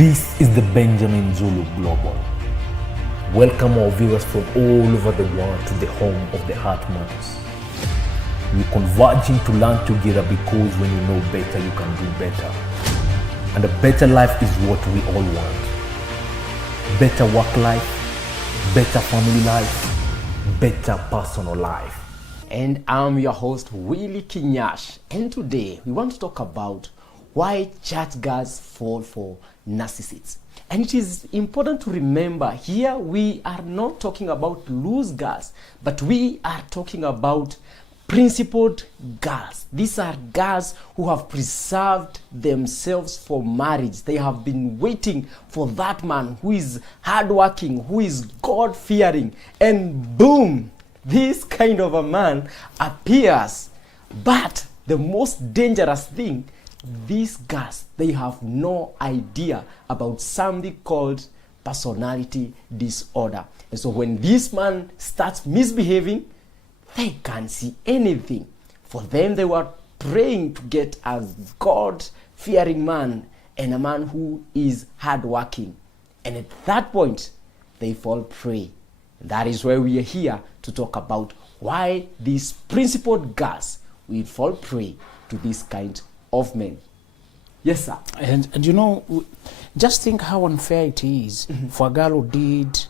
This is the Benjamin Zulu Global. Welcome our viewers from all over the world to the home of the Heart Matters. We're converging to learn together because when you know better, you can do better. And a better life is what we all want. Better work life, better family life, better personal life. And I'm your host, Willie Kinyash. And today we want to talk about why church girls fall for narcissists. And it is important to remember here we are not talking about loose girls, but we are talking about principled girls. These are girls who have preserved themselves for marriage. They have been waiting for that man who is hardworking, who is God-fearing, and boom, this kind of a man appears. But the most dangerous thing, these girls, they have no idea about something called personality disorder. And so when this man starts misbehaving, they can't see anything. For them, they were praying to get a God-fearing man and a man who is hardworking. And at that point, they fall prey. And that is why we are here to talk about why these principled girls will fall prey to this kind of men. Yes, sir. And you know, just think how unfair it is for a girl who did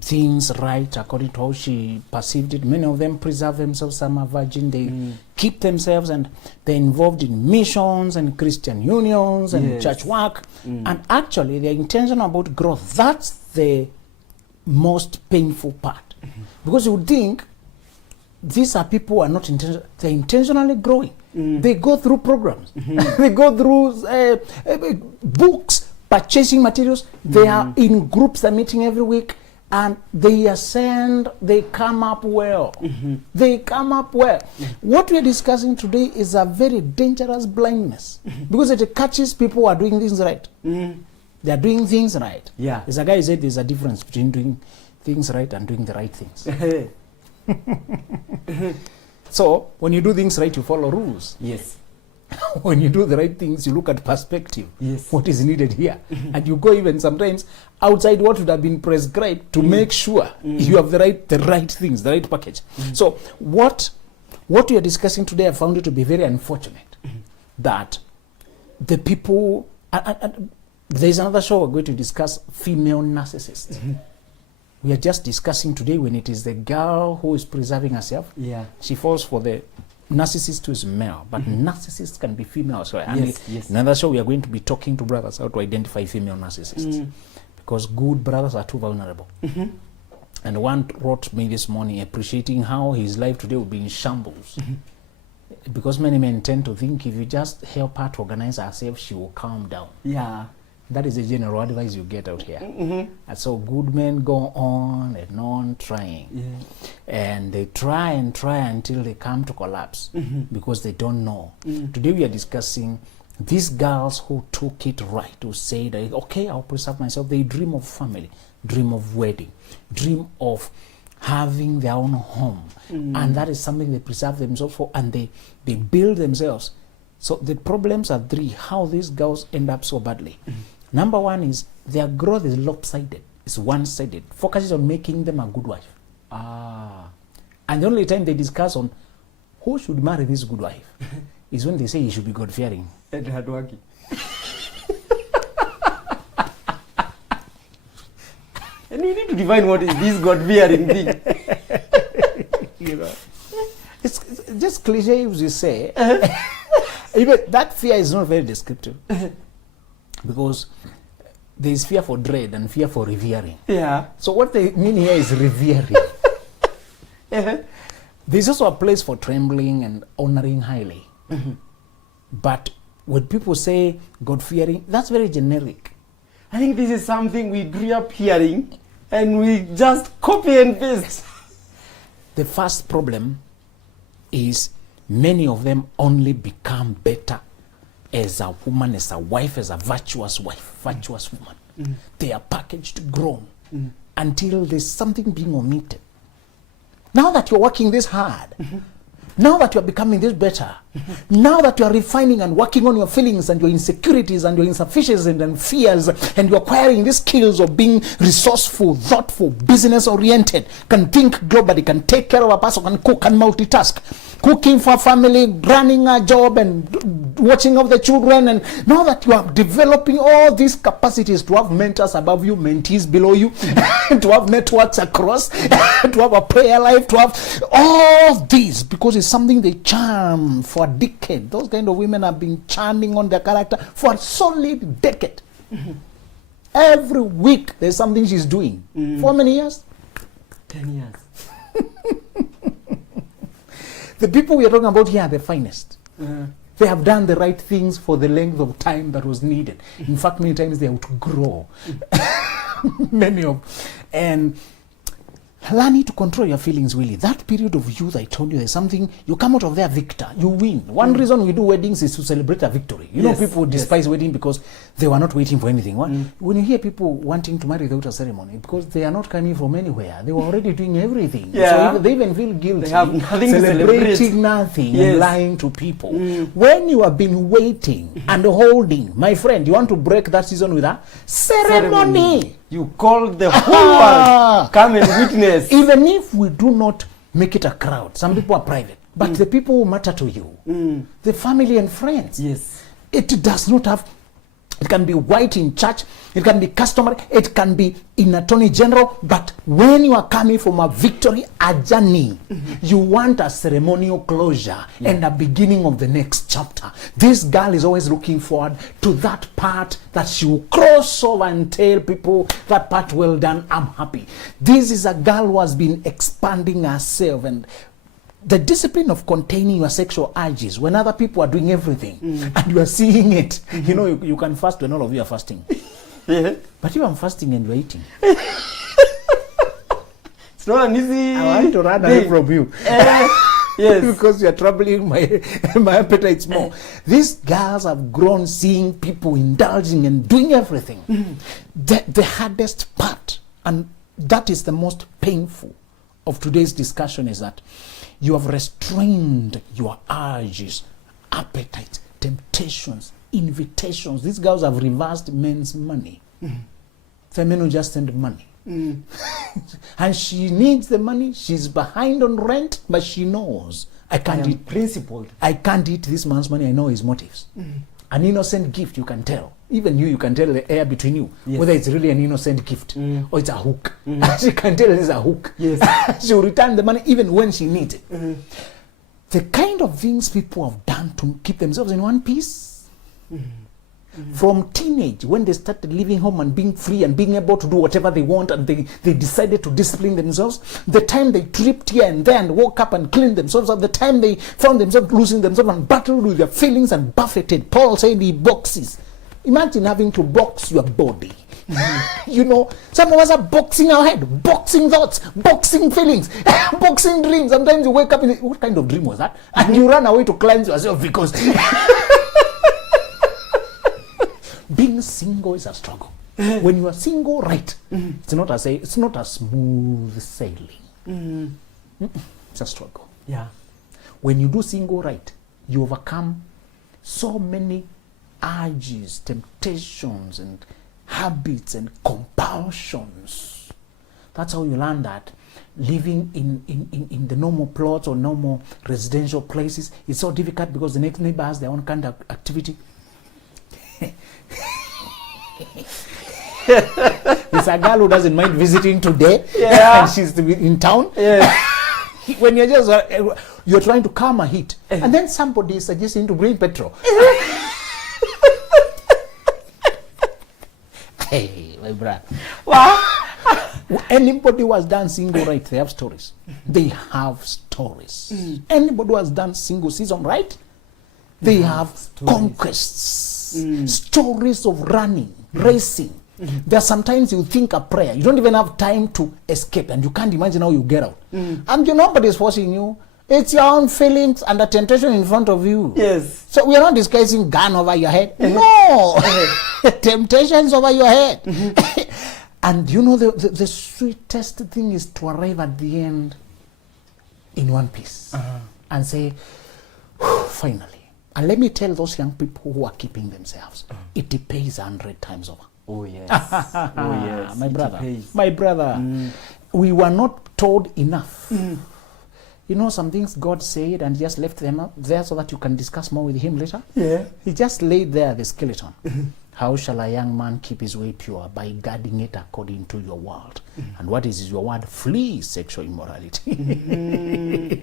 things right according to how she perceived it. Many of them preserve themselves, some are virgin, they keep themselves, and they're involved in missions and Christian unions and church work. And actually, they're intentional about growth. That's the most painful part. Because you would think these are people who are not intentional, they're intentionally growing. They go through programs, they go through books, purchasing materials, they are in groups, they're meeting every week, and they ascend, they come up well. They come up well. What we are discussing today is a very dangerous blindness, because it catches people who are doing things right. They are doing things right. Yeah. As a guy said, there's a difference between doing things right and doing the right things. So, when you do things right, you follow rules. Yes. When you do the right things, you look at perspective. Yes. What is needed here? And you go even sometimes outside what would have been prescribed to make sure you have the right things, the right package. So, what we are discussing today, I found it to be very unfortunate that the people... there's another show we're going to discuss female narcissists. We are just discussing today when it is the girl who is preserving herself. Yeah. She falls for the narcissist who is male, but narcissists can be female as well. And Yes. in another show, we are going to be talking to brothers how to identify female narcissists. Because good brothers are too vulnerable. And one wrote me this morning appreciating how his life today will be in shambles. Because many men tend to think if you just help her to organize herself, she will calm down. Yeah. That is the general advice you get out here. And so good men go on and on trying. And they try and try until they come to collapse because they don't know. Today we are discussing these girls who took it right, who say, that, okay, I'll preserve myself. They dream of family, dream of wedding, dream of having their own home. And that is something they preserve themselves for, and they build themselves. So the problems are three, how these girls end up so badly. Number one is their growth is lopsided. It's one-sided. Focuses on making them a good wife. And the only time they discuss on who should marry this good wife is when they say he should be God-fearing. And hardworking. And we need to define what is this God-fearing thing. You know, it's just cliche as you say. Even that fear is not very descriptive. Because there is fear for dread and fear for revering. Yeah. So what they mean here is revering. There's also a place for trembling and honoring highly. But when people say God-fearing, that's very generic. I think this is something we grew up hearing and we just copy and paste. The first problem is many of them only become better as a woman, as a wife, as a virtuous wife, virtuous woman. They are packaged, grown, until there's something being omitted. Now that you're working this hard, Now that you are becoming this better, now that you are refining and working on your feelings and your insecurities and your insufficiencies and fears, and you're acquiring these skills of being resourceful, thoughtful, business-oriented, can think globally, can take care of a person, can cook, can multitask, cooking for a family, running a job, and watching of the children. And now that you are developing all these capacities to have mentors above you, mentees below you, to have networks across, to have a prayer life, to have all these, because it's something they charm for a decade. Those kind of women have been charming on their character for a solid decade. Every week there's something she's doing. For how many years? 10 years. The people we are talking about here are the finest. They have done the right things for the length of time that was needed. In fact, many times they outgrow. Many of. And learning to control your feelings, really. That period of youth, I told you, there's something, you come out of there victor, you win. One reason we do weddings is to celebrate a victory. You know, people despise wedding because they were not waiting for anything. When you hear people wanting to marry without a ceremony, because they are not coming from anywhere, they were already doing everything. So they even feel guilty. They have nothing celebrating nothing and lying to people. When you have been waiting and holding, my friend, you want to break that season with a ceremony. You call the whole world, come and witness. Even if we do not make it a crowd, some people are private, but the people who matter to you, the family and friends, it does not have, it can be white in church, it can be customary, it can be in attorney general, but when you are coming from a victory, a journey, you want a ceremonial closure and a beginning of the next chapter. This girl is always looking forward to that part that she will cross over and tell people, that part, well done, I'm happy. This is a girl who has been expanding herself, and the discipline of containing your sexual urges when other people are doing everything and you are seeing it. You know, you can fast when all of you are fasting. But if I'm fasting and you're eating, it's not an easy. I want to run away from you. Because you are troubling my appetites more. These girls have grown seeing people indulging and doing everything. The hardest part, and that is the most painful of today's discussion, is that you have restrained your urges, appetites, temptations, invitations. These girls have reversed men's money. The men will just send money. And she needs the money. She's behind on rent, but she knows, I can't eat this man's money. I know his motives. An innocent gift, you can tell. Even you can tell the air between you whether it's really an innocent gift or it's a hook. She can tell it's a hook. She will return the money even when she needs it. The kind of things people have done to keep themselves in one piece. From teenage, when they started leaving home and being free and being able to do whatever they want, and they decided to discipline themselves, the time they tripped here and there and woke up and cleaned themselves up, the time they found themselves losing themselves and battled with their feelings and buffeted. Paul said he boxes. Imagine having to box your body. You know, some of us are boxing our head, boxing thoughts, boxing feelings, boxing dreams. Sometimes you wake up and what kind of dream was that? And you run away to cleanse yourself because being single is a struggle. When you are single, right, it's not a smooth sailing. It's a struggle. When you do single right, you overcome so many urges, temptations, and habits and compulsions. That's how you learn that living in the normal plots or normal residential places is so difficult because the next neighbor has their own kind of activity. There's a girl who doesn't mind visiting today and she's in town. When you're trying to calm a heat and then somebody is suggesting to bring petrol. Hey, my brother. Anybody who has done single right, they have stories. They have stories. Anybody who has done single season right, they have stories. Conquests. Stories of running, racing. There are sometimes you think a prayer, you don't even have time to escape, and you can't imagine how you get out. And nobody's forcing you. It's your own feelings and the temptation in front of you. So we are not discussing gun over your head. No. Temptations over your head. And you know the sweetest thing is to arrive at the end in one piece. and say, finally. And let me tell those young people who are keeping themselves, it pays 100 times over. Oh yes. Oh yes. My brother, we were not told enough. You know, some things God said and just left them up there so that you can discuss more with him later. Yeah. He just laid there the skeleton. How shall a young man keep his way pure? By guarding it according to your word. And what is your word? Flee sexual immorality.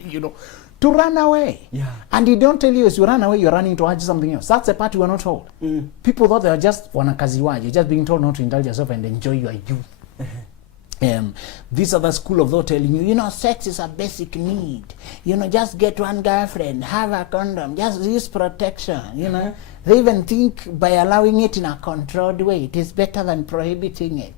You know, to run away. Yeah. And he don't tell you as you run away, you're running towards something else. That's the part you were not told. People thought they were just wanakaziwa. You're just being told not to indulge yourself and enjoy your youth. This other school of thought telling you, you know, sex is a basic need. You know, just get one girlfriend, have a condom, just use protection. You know, they even think by allowing it in a controlled way, it is better than prohibiting it.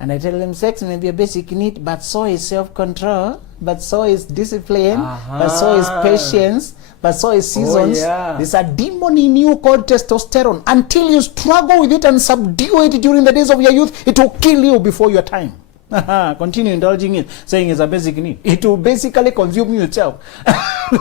And I tell them, sex may be a basic need, but so is self-control, but so is discipline, but so is patience, but so is seasons. There's a demon in you called testosterone. Until you struggle with it and subdue it during the days of your youth, it will kill you before your time. Continue indulging it, saying it's a basic need. It will basically consume you itself.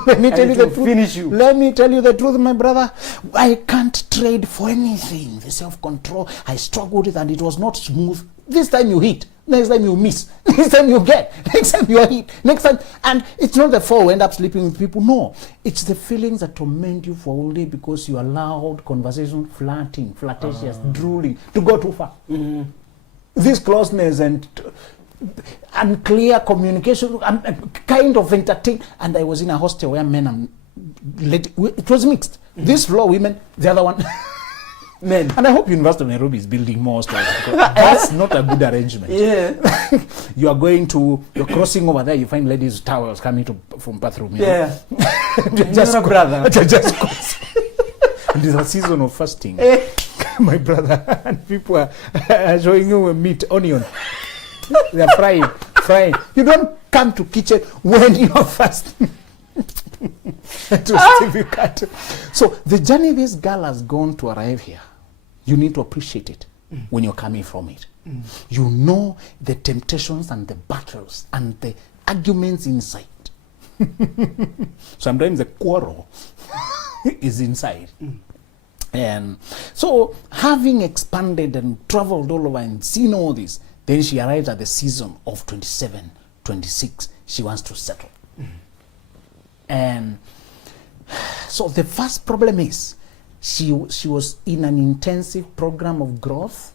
Let me tell you the truth. Finish you. Let me tell you the truth, my brother. I can't trade for anything. The self-control, I struggled with, and it was not smooth. This time you hit, next time you miss, next time you get, next time you are hit, next time. And it's not the fall who end up sleeping with people. No, it's the feelings that torment you for all day because you allowed conversation, flirting, flirtatious, drooling to go too far. This closeness and unclear communication, kind of entertain. And I was in a hostel where men and ladies, it was mixed. This floor women, the other one men. And I hope University of Nairobi is building more hostels. That's not a good arrangement. Yeah. You're crossing over there, you find ladies' towels coming from bathroom. Yeah. Just brother. Just cross. And it's a season of fasting. My brother, and people are showing you a meat, onion. They're frying. You don't come to kitchen when you're fasting. So the journey this girl has gone to arrive here, you need to appreciate it when you're coming from it. You know the temptations and the battles and the arguments inside. Sometimes the quarrel is inside. And so, having expanded and traveled all over and seen all this, then she arrives at the season of 27, 26. She wants to settle. And so the first problem is she was in an intensive program of growth.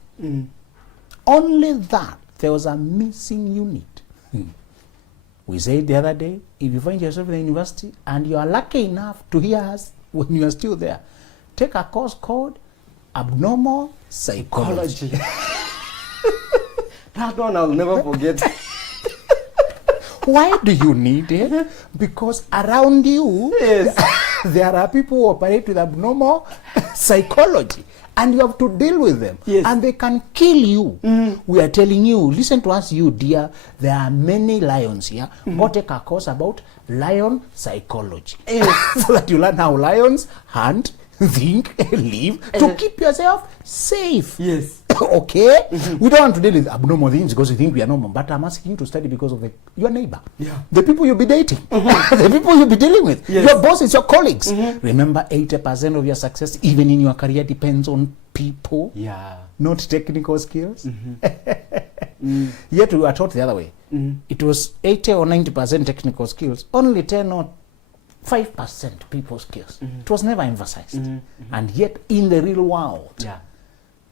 Only that there was a missing unit. We said the other day, if you find yourself in the university and you are lucky enough to hear us when you are still there, take a course called Abnormal Psychology. That one I'll never forget. Why do you need it? Because around you, there are people who operate with abnormal psychology. And you have to deal with them. And they can kill you. We are telling you, listen to us, you dear. There are many lions here. Go take a course about lion psychology. So that you learn how lions hunt, think, live, to keep yourself safe. Okay? We don't want to deal with abnormal things because we think we are normal. But I'm asking you to study because of your neighbor. The people you'll be dating. The people you'll be dealing with. Your bosses, your colleagues. Remember, 80% of your success, even in your career, depends on people. Not technical skills. Yet we were taught the other way. It was 80 or 90% technical skills. Only 10 or 5% people skills. It was never emphasized. And yet, in the real world,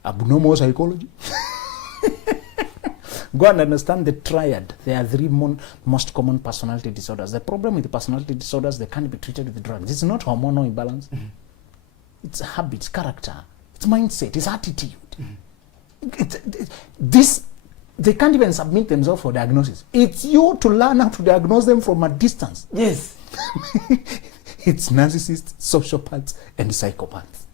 abnormal psychology. Go and understand the triad. There are three most common personality disorders. The problem with the personality disorders, they can't be treated with drugs. It's not hormonal imbalance. It's habits, character, it's mindset, it's attitude. They can't even submit themselves for diagnosis. It's you to learn how to diagnose them from a distance. It's narcissists, sociopaths, and psychopaths.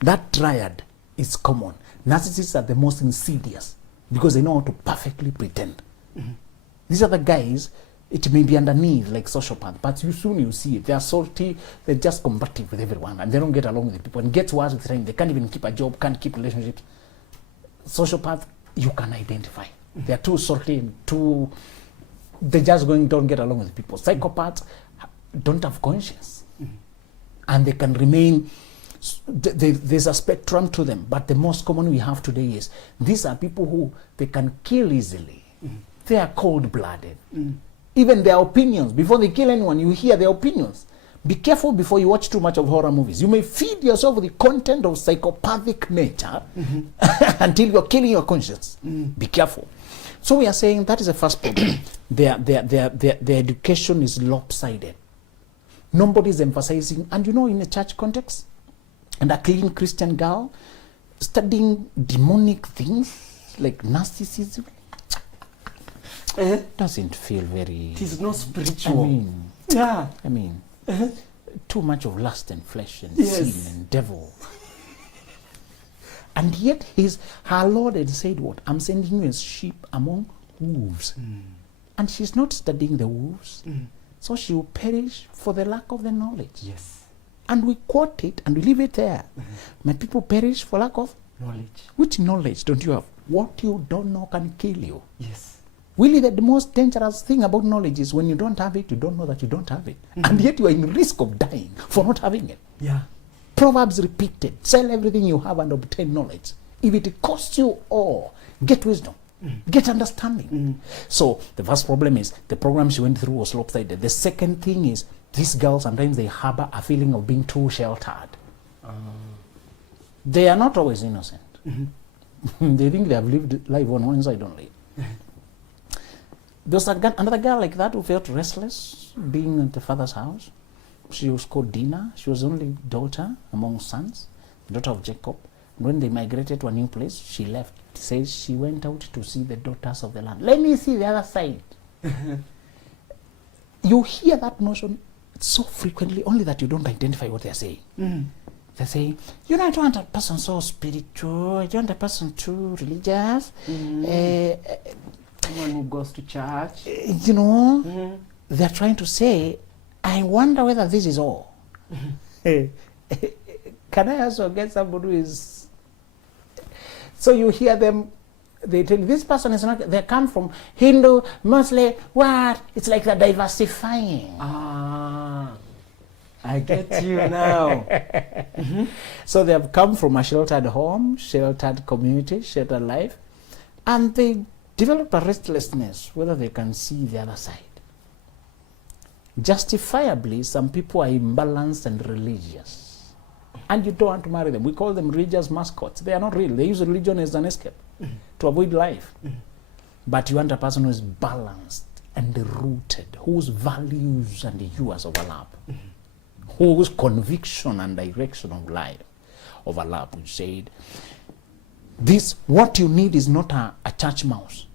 That triad is common. Narcissists are the most insidious because they know how to perfectly pretend. These are the guys, it may be underneath like sociopath, but soon you see it. They are salty, they're just combative with everyone, and they don't get along with the people. And it gets worse with time. They can't even keep a job, can't keep relationships. Sociopath, you can identify. They're too salty and they just don't get along with people. Psychopaths, don't have conscience. And they can remain, there's a spectrum to them. But the most common we have today is, these are people who, they can kill easily. They are cold-blooded. Even their opinions, before they kill anyone, you hear their opinions. Be careful before you watch too much of horror movies. You may feed yourself with the content of psychopathic nature until you're killing your conscience. Be careful. So we are saying that is the first problem. Their education is lopsided. Nobody is emphasizing, and you know, in a church context, and a clean Christian girl studying demonic things like narcissism doesn't feel very. It is not spiritual. I mean, too much of lust and flesh and sin and devil. And yet her Lord had said what? I'm sending you as sheep among wolves. And she's not studying the wolves. So she will perish for the lack of the knowledge. Yes. And we quote it and we leave it there. My people perish for lack of knowledge. Which knowledge don't you have? What you don't know can kill you. Yes. Really, the most dangerous thing about knowledge is when you don't have it, you don't know that you don't have it. And yet you are in risk of dying for not having it. Yeah. Proverbs repeated, sell everything you have and obtain knowledge. If it costs you all, get wisdom. Get understanding. So the first problem is the program she went through was lopsided. The second thing is these girls sometimes they harbor a feeling of being too sheltered. They are not always innocent. They think they have lived life on one side only. There's another girl like that who felt restless being at the father's house. She was called Dinah. She was the only daughter among sons, the daughter of Jacob. When they migrated to a new place, she left. It says she went out to see the daughters of the land. Let me see the other side. You hear that notion so frequently, only that you don't identify what they're saying. They say, you know, I don't want a person so spiritual. I don't want a person too religious. Someone who goes to church. You know, they're trying to say, I wonder whether this is all. Can I also get somebody who is... So you hear them, they tell you, this person is not, they come from Hindu, Muslim, what? It's like they're diversifying. Ah, I get you now. So they have come from a sheltered home, sheltered community, sheltered life, and they develop a restlessness, whether they can see the other side. Justifiably, some people are imbalanced and religious. And you don't want to marry them. We call them religious mascots. They are not real. They use religion as an escape to avoid life. But you want a person who is balanced and rooted, whose values and yours overlap, whose conviction and direction of life overlap. We said, this, what you need is not a church mouse.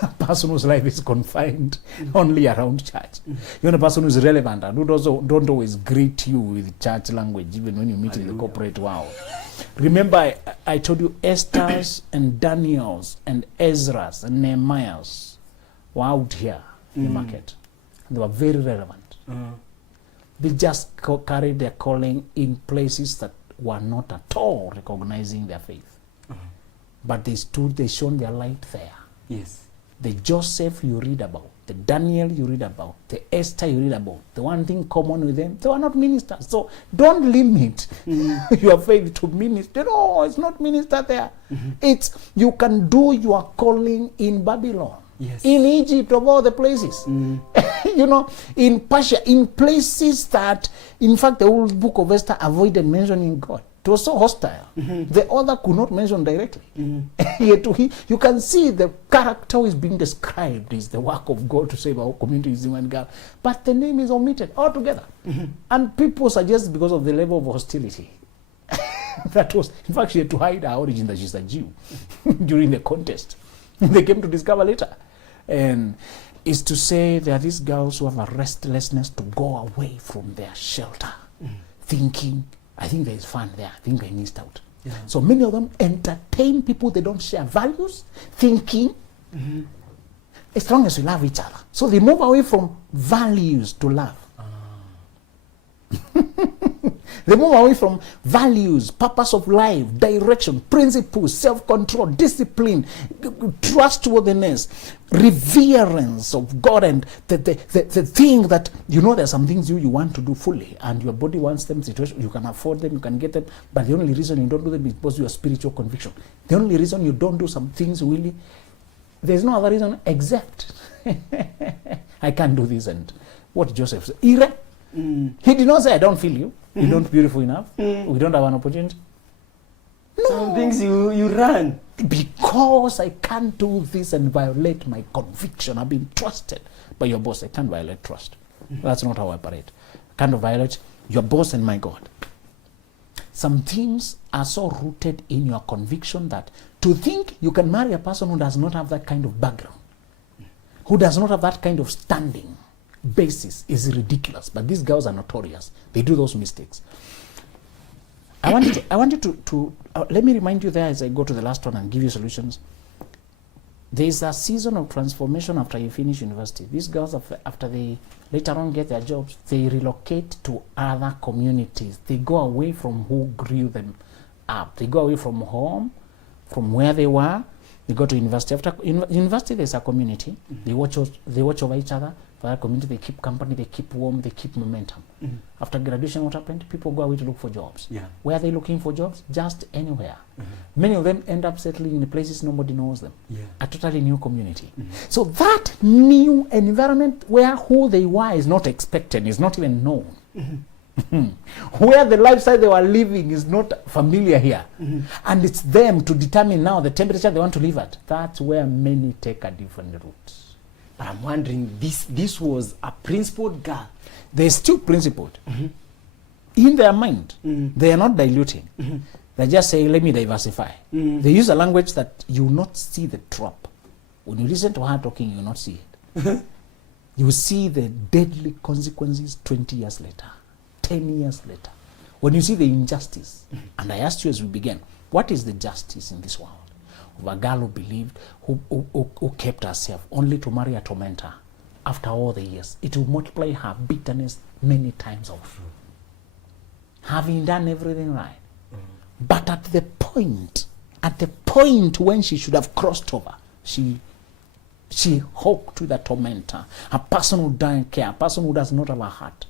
A person whose life is confined only around church. You want a person who's relevant and who also don't always greet you with church language, even when you meet in the corporate world. Remember, I told you Esther's and Daniel's and Ezra's and Nehemiah's were out here in the market. And they were very relevant. They just carried their calling in places that were not at all recognizing their faith. But they stood, they shone their light there. Yes. The Joseph you read about, the Daniel you read about, the Esther you read about, the one thing common with them, they were not ministers. So don't limit your faith to minister. No, it's not minister there. It's, you can do your calling in Babylon, in Egypt, of all the places. You know, in Persia, in places that, in fact, the whole book of Esther avoided mentioning God. It was so hostile. The author could not mention directly. Yet you can see the character is being described is the work of God to save our community using one girl. But the name is omitted altogether. And people suggest because of the level of hostility. That was, in fact, she had to hide her origin that she's a Jew during the contest. They came to discover later. And is to say there are these girls who have a restlessness to go away from their shelter, thinking, I think there is fun there. I think I missed out. So many of them entertain people they don't share values, thinking as long as we love each other. So they move away from values to love. They move away from values, purpose of life, direction, principles, self-control, discipline, trustworthiness, reverence of God, and the thing that, you know, there's some things you want to do fully, and your body wants them, situation, you can afford them, you can get them, but the only reason you don't do them is because of your spiritual conviction. The only reason you don't do some things really, there's no other reason except I can't do this. And what Joseph said, Ire, he did not say, I don't feel you. You don't beautiful enough. We don't have an opportunity. No. Some things you run. Because I can't do this and violate my conviction. I've been trusted by your boss. I can't violate trust. That's not how I operate. I can't violate your boss and my God. Some things are so rooted in your conviction that to think you can marry a person who does not have that kind of background, who does not have that kind of standing basis, is ridiculous. But these girls are notorious. They do those mistakes. I want you to let me remind you there as I go to the last one and give you solutions. There is a season of transformation after you finish university. These girls, after they later on get their jobs, they relocate to other communities. They go away from who grew them up. They go away from home, from where they were. They go to university. After university, there's a community. They watch over each other. For that community, they keep company, they keep warm, they keep momentum. After graduation, what happened? People go away to look for jobs. Yeah. Where are they looking for jobs? Just anywhere. Many of them end up settling in places nobody knows them. Yeah. A totally new community. So that new environment where who they were is not expected, is not even known. Where the lifestyle they were living is not familiar here. And it's them to determine now the temperature they want to live at. That's where many take a different route. But I'm wondering, this was a principled girl. They're still principled. In their mind, they are not diluting. They just say, let me diversify. They use a language that you will not see the trap. When you listen to her talking, you will not see it. You will see the deadly consequences 20 years later, 10 years later. When you see the injustice, and I asked you as we began, what is the justice in this world? Of a girl who believed, who kept herself only to marry a tormentor after all the years. It will multiply her bitterness many times over. Having done everything right. But at the point when she should have crossed over, she hooked with a tormentor, a person who doesn't care, a person who does not have a heart.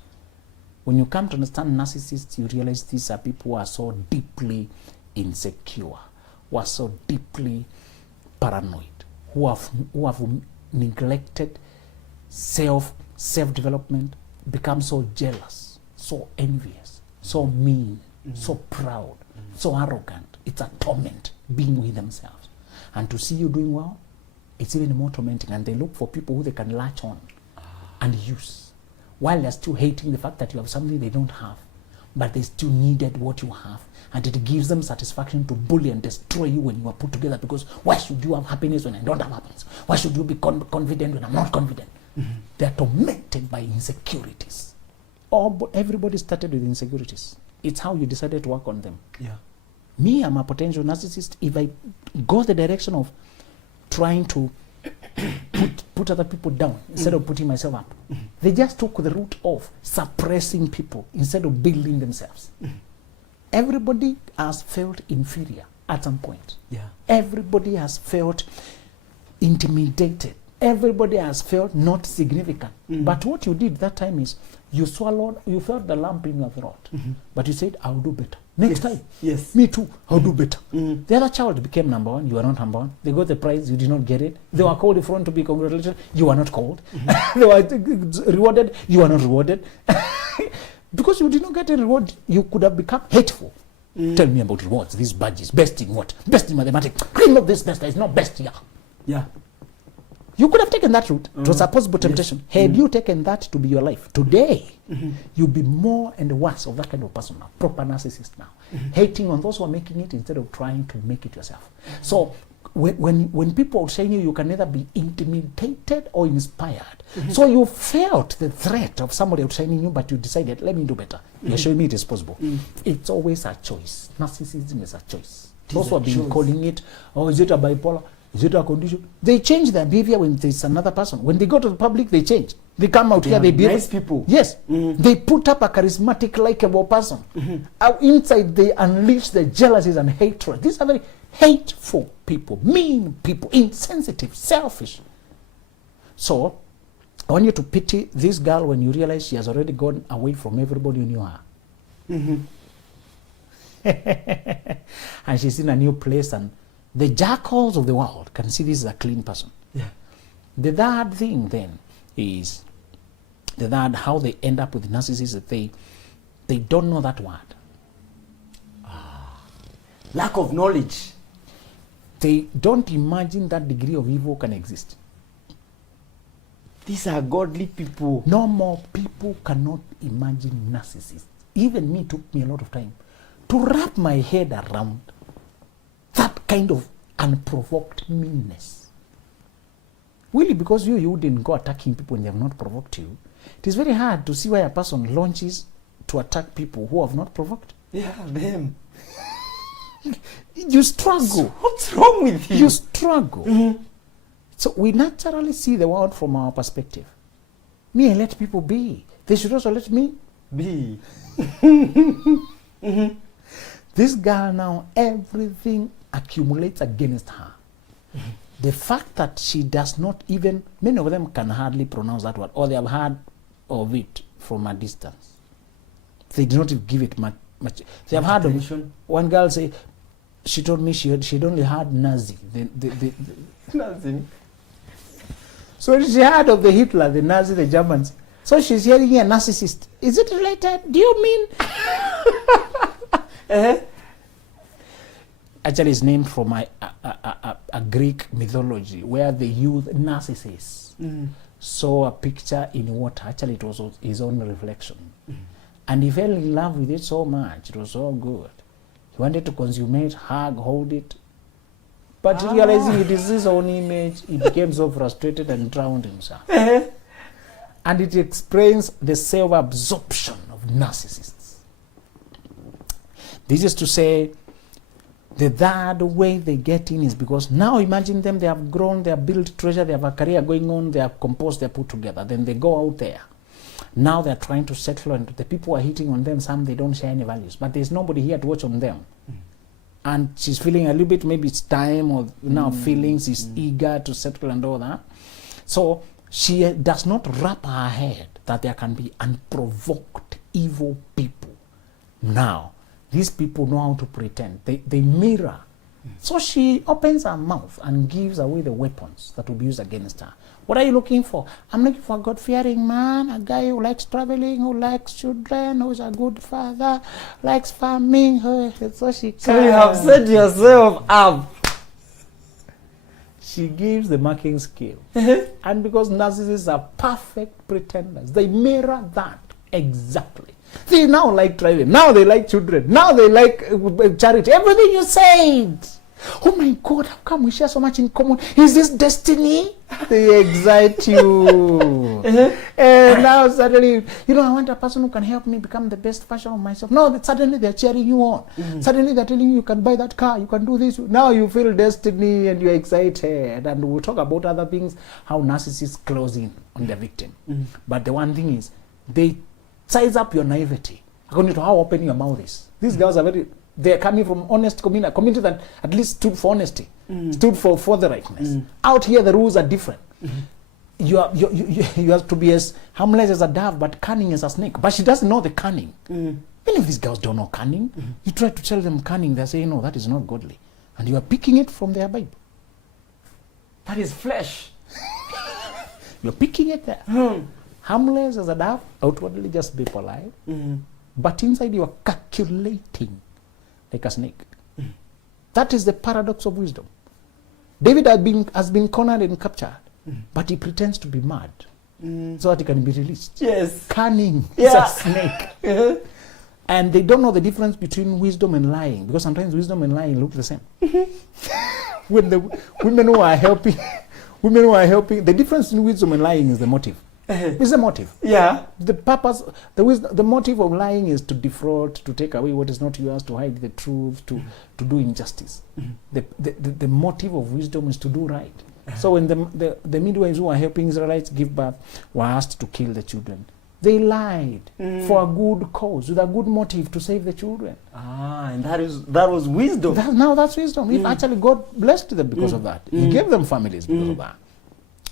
When you come to understand narcissists, you realize these are people who are so deeply insecure, who are so deeply paranoid, who have neglected self-development, become so jealous, so envious, so mean, so proud, so arrogant. It's a torment being with themselves. And to see you doing well, it's even more tormenting. And they look for people who they can latch on and use, while they're still hating the fact that you have something they don't have, but they still needed what you have. And it gives them satisfaction to bully and destroy you when you are put together, because why should you have happiness when I don't have happiness? Why should you be confident when I'm not confident? They're tormented by insecurities. Everybody started with insecurities. It's how you decided to work on them. Yeah. Me, I'm a potential narcissist. If I go the direction of trying to put other people down instead of putting myself up, they just took the route of suppressing people instead of building themselves. Everybody has felt inferior at some point. Yeah. Everybody has felt intimidated. Everybody has felt not significant. But what you did that time is you swallowed, you felt the lump in your throat, but you said, I'll do better. Next time. Yes. Me too. I'll do better. The other child became number one. You were not number one. They got the prize. You did not get it. They were called in front to be congratulated. You were not called. They were rewarded. You were not rewarded. Because you did not get a reward, you could have become hateful. Tell me about rewards, these badges. Best in what? Best in mathematics. Claim of this best. It's not best here. Yeah. You could have taken that route. It was a possible temptation. Yes. Had you taken that to be your life, today, you'll be more and worse of that kind of person now. Proper narcissist now. Hating on those who are making it instead of trying to make it yourself. So when people are saying you can either be intimidated or inspired. So you felt the threat of somebody outshining you, but you decided, let me do better. You're showing me it is possible. It's always a choice. Narcissism is a choice. Those who have been calling it, oh, is it a bipolar? Is it a condition? They change their behavior when there's another person. When they go to the public, they change. They come out here, they behave. Nice people. Yes. They put up a charismatic, likable person. Inside, they unleash the jealousies and hatred. These are very hateful people, mean people, insensitive, selfish. So, I want you to pity this girl when you realize she has already gone away from everybody who knew her. And she's in a new place, and the jackals of the world can see this is a clean person. Yeah. The third thing then is how they end up with narcissists, that they don't know that word. Lack of knowledge. They don't imagine that degree of evil can exist. These are godly people. Normal people cannot imagine narcissists. Even me, took me a lot of time to wrap my head around that kind of unprovoked meanness. Really, because you wouldn't go attacking people when they have not provoked you. It is very hard to see why a person launches to attack people who have not provoked. Yeah, them. You struggle. What's wrong with you? You struggle. So we naturally see the world from our perspective. Me, I let people be. They should also let me be. This girl now, everything accumulates against her. The fact that she does not even, many of them can hardly pronounce that word, or they have heard of it from a distance. They do not give it much. They have heard of it. One girl say, she told me she'd only heard Nazi. Nazi. So she heard of the Hitler, the Nazi, the Germans. So she's hearing a narcissist. Is it related? Do you mean? Actually, it's named from a Greek mythology where they used Narcissus. Saw a picture in water. Actually, it was his own reflection. And he fell in love with it so much. It was so good. He wanted to consummate, hug, hold it. But realizing it is his own image, he became so frustrated and drowned himself. And it explains the self-absorption of narcissists. This is to say, the third way they get in is because now imagine them, they have grown, they have built treasure, they have a career going on, they have composed, they are put together. Then they go out there. Now they're trying to settle, and the people are hitting on them. Some they don't share any values, but there's nobody here to watch on them. And she's feeling a little bit, maybe it's time or now feelings, is eager to settle and all that. So she does not wrap her head that there can be unprovoked evil people. Now, these people know how to pretend. They mirror. So she opens her mouth and gives away the weapons that will be used against her. What are you looking for? I'm looking for a God-fearing man, a guy who likes traveling, who likes children, who's a good father, likes farming. So you have set yourself up. She gives the marking scale. And because narcissists are perfect pretenders, they mirror that exactly. They now like driving, now they like children, now they like charity, everything you said. Oh my God, how come we share so much in common? Is this destiny? They excite you. And now suddenly, I want a person who can help me become the best version of myself. No, suddenly they're cheering you on. Suddenly they're telling you can buy that car, you can do this. Now you feel destiny and you're excited. And we'll talk about other things, how narcissists close in on their victim. But the one thing is, they size up your naivety according to how open your mouth is. These girls are they're coming from honest community that at least stood for honesty, stood for forthrightness. Out here, the rules are different. You have to be as harmless as a dove, but cunning as a snake. But she doesn't know the cunning. Many of these girls don't know cunning. You try to tell them cunning, they say, no, that is not godly. And you are picking it from their Bible. That is flesh. You're picking it there. Harmless as a dove, outwardly just be polite. But inside you are calculating like a snake. That is the paradox of wisdom. David has been cornered and captured, but he pretends to be mad so that he can be released. Yes. Cunning is a snake. And they don't know the difference between wisdom and lying, because sometimes wisdom and lying look the same. When the women who are helping, the difference in wisdom and lying is the motive. It's the motive. Yeah. The purpose, the motive of lying is to defraud, to take away what is not yours, to hide the truth, to do injustice. The motive of wisdom is to do right. So when the midwives who are helping Israelites give birth were asked to kill the children, they lied for a good cause, with a good motive to save the children. And that was wisdom. That's wisdom. If actually God blessed them because of that. He gave them families because of that.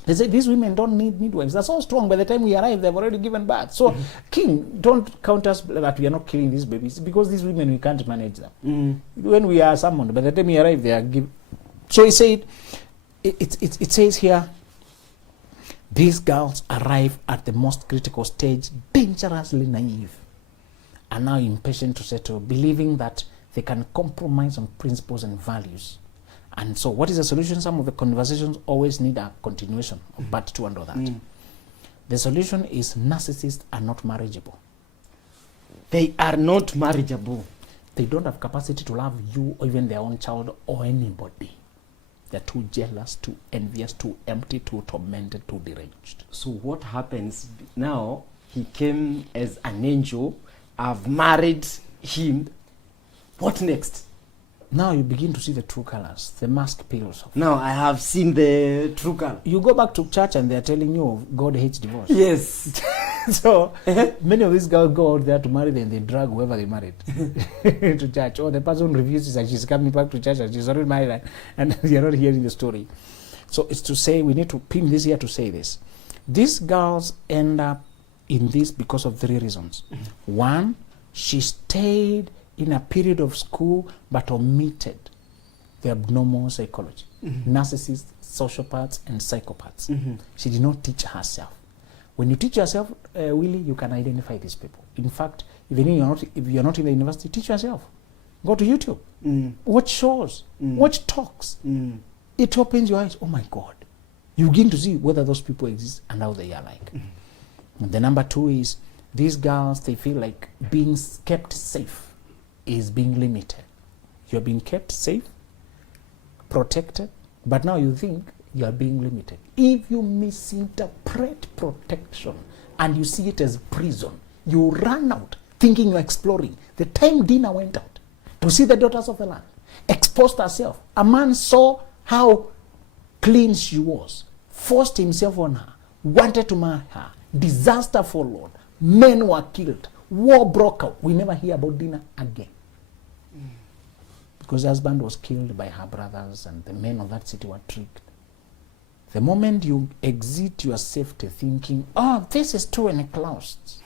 They say these women don't need midwives. They're so strong. By the time we arrive, they've already given birth. So, King, don't count us that we are not killing these babies, because these women, we can't manage them. When we are summoned, by the time we arrive, they are given. So he said, it says here, these girls arrive at the most critical stage, dangerously naive, and now impatient to settle, believing that they can compromise on principles and values. And so what is the solution? Some of the conversations always need a continuation of part 2 and all that. The solution is narcissists are not marriageable. They are not marriageable. They don't have capacity to love you or even their own child or anybody. They're too jealous, too envious, too empty, too tormented, too deranged. So what happens now? He came as an angel. I've married him. What next? Now you begin to see the true colors, the mask pills. Now I have seen the true color. You go back to church and they're telling you God hates divorce. Yes. So many of these girls go out there to marry, then they drag whoever they married to church. Or the person refuses and she's coming back to church and she's already married and you're not hearing the story. So it's to say, we need to pin this here to say this. These girls end up in this because of 3 reasons. One, she stayed in a period of school but omitted the abnormal psychology. Narcissists, sociopaths, and psychopaths. She did not teach herself. When you teach yourself, Willie, you can identify these people. In fact, even if you're not in the university, teach yourself. Go to YouTube. Watch shows. Watch talks. It opens your eyes. Oh my God. You begin to see whether those people exist and how they are like. And the number 2 is, these girls, they feel like being kept safe is being limited. You're being kept safe, protected, but now you think you are being limited. If you misinterpret protection and you see it as prison, you run out thinking you're exploring. The time Dina went out to see the daughters of the land, exposed herself. A man saw how clean she was, forced himself on her, wanted to marry her. Disaster followed. Men were killed. War broke out. We never hear about Dina again. Because her husband was killed by her brothers and the men of that city were tricked. The moment you exit your safety thinking, oh, this is too enclosed,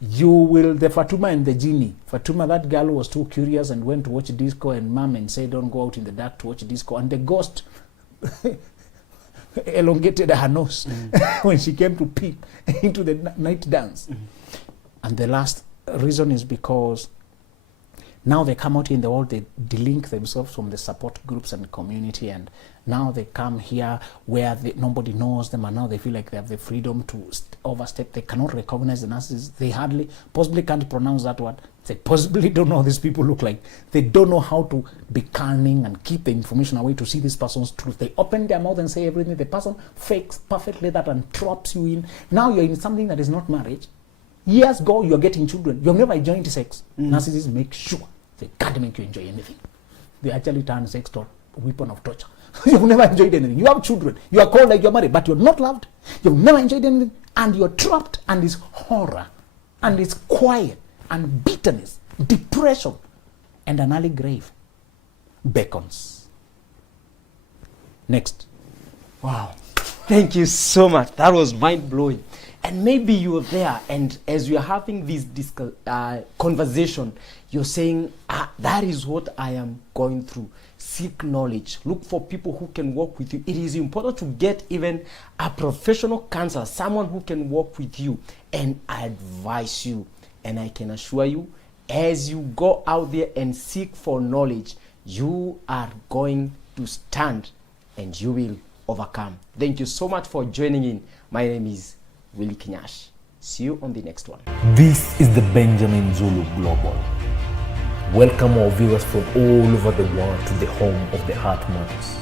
you will, the Fatuma and the genie. Fatuma, that girl was too curious and went to watch disco, and mom and said, don't go out in the dark to watch disco. And the ghost elongated her nose when she came to peep into the night dance. And the last reason is because now they come out in the world, they delink themselves from the support groups and community, and now they come here where nobody knows them, and now they feel like they have the freedom to overstep. They cannot recognize the narcissists. They possibly can't pronounce that word. They possibly don't know how these people look like. They don't know how to be cunning and keep the information away to see this person's truth. They open their mouth and say everything. The person fakes perfectly that and traps you in. Now you're in something that is not marriage. Years ago, you're getting children. You've never enjoyed sex. Narcissists make sure they can't make you enjoy anything. They actually turn sex to a weapon of torture. You've never enjoyed anything. You have children. You are called like you're married, but you're not loved. You've never enjoyed anything, and you're trapped, and it's horror, and it's quiet, and bitterness, depression, and an early grave beckons. Next. Wow. Thank you so much. That was mind-blowing. And maybe you're there, and as you're having this conversation, you're saying, that is what I am going through. Seek knowledge. Look for people who can work with you. It is important to get even a professional counselor, someone who can work with you and advise you. And I can assure you, as you go out there and seek for knowledge, you are going to stand and you will overcome. Thank you so much for joining in. My name is Willie Kinyash. See you on the next one. This is the Benjamin Zulu Global. Welcome our viewers from all over the world to the home of the Heart Matters.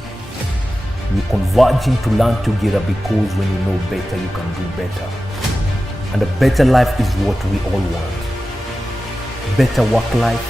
You're converging to learn together because when you know better, you can do better. And a better life is what we all want. Better work life,